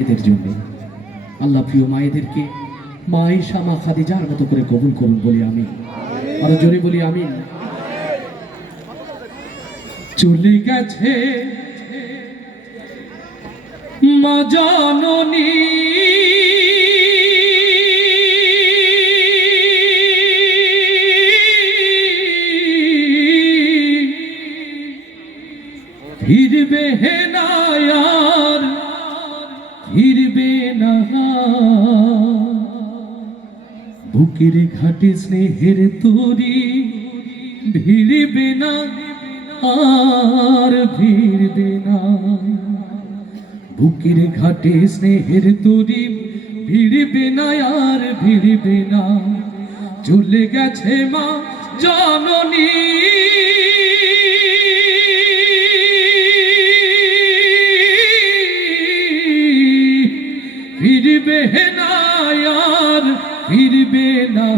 এদের জন্য আল্লাহ প্রিয় মায়েদেরকে মা আয়েশা মা খাদিজার মতো করে কবুল করুন বলি আমি আরো জোরে বলি আমিন। চলে গেছে মা জননী ফিরবে না আর ফিরবে না, বুকের ঘাটে স্নেহের তরি ভিড়বে না আর ভিড়বে না, বুকের ঘাটে স্নেহের তরি ভিড়বে না আর ভিড়বে না। চলে গেছে মা জননী ফিরবে না আর ফিরবে না,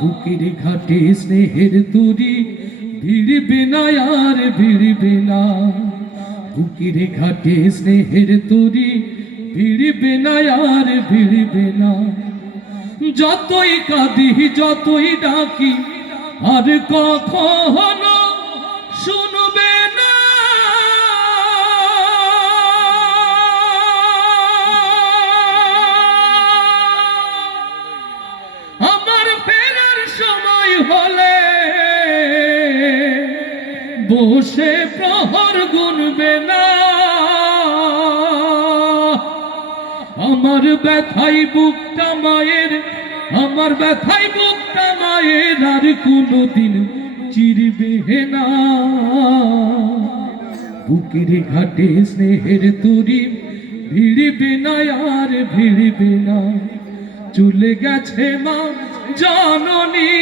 বুকের ঘাটে স্নেহের তরি ভিড়বে না আর ভিড়বে না, বুকের ঘাটে স্নেহের তরি ভিড়বে না আর ভিড়বে না। যতই কাঁদি যতই ডাকি আর কখনো শুনবে না, আমার ফেরার সময় হলে বসে প্রহর গুনবে না, আমার ব্যথাই বুকটা মায়ের, আমার ব্যথাই বুকটা মায়ের আর কোনোদিন চিরবে না, বুকের ঘাটে স্নেহের তরি ভিড়বে না আর ভিড়বে না। চলে গেছে মা জননী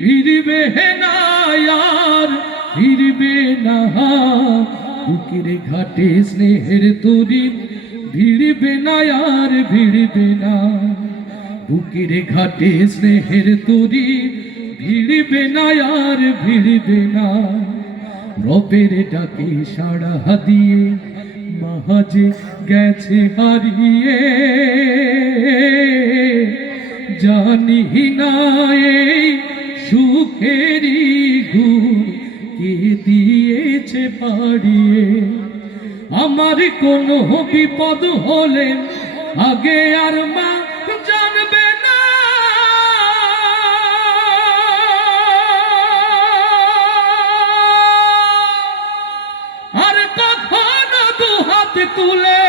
ফিরবে না আর ফিরবে না, বুকের ঘাটে স্নেহের তরি ভিড়বে না আর ভিড়বে না, বুকের ঘাটে স্নেহের তরি ভিড়বে না আর ভিড়বে না। রবের ডাকে সাড়া দিয়ে মাঝে গেছে হারিয়ে, জানি না এই সুখেরই ঘুম কে দিয়েছে পাড়িয়ে, আমার কোনো বিপদ হলে আগে আর মা জানবে না, আর কখনো দু হাত তুলে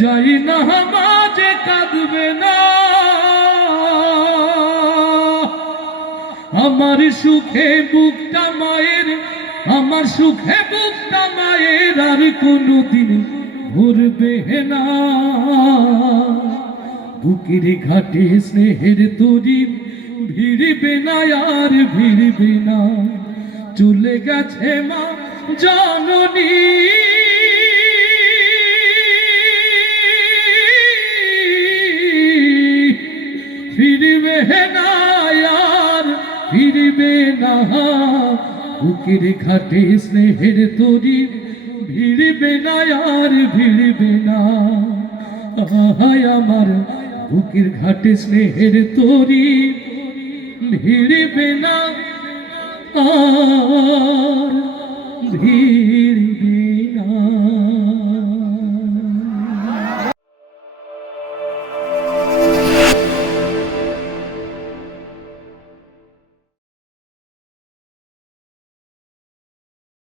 যাই না মাঝে কাঁদবে না, আমার সুখে বুকটা মায়ের, আমার সুখে বুকটা মায়ের আর কোনোদিন ভরবে না, বুকের ঘাটে স্নেহের তরি ভিড়বে না আর ভিড়বে না। চলে গেছে মা জননী ফিরবে না আর ফিরবে না, বুকের ঘাটে স্নেহের তরি ভিড়বে না আর ভিড়বে না। আহায় আমার বুকের ঘাটে স্নেহের তরি ভিড়বে না আর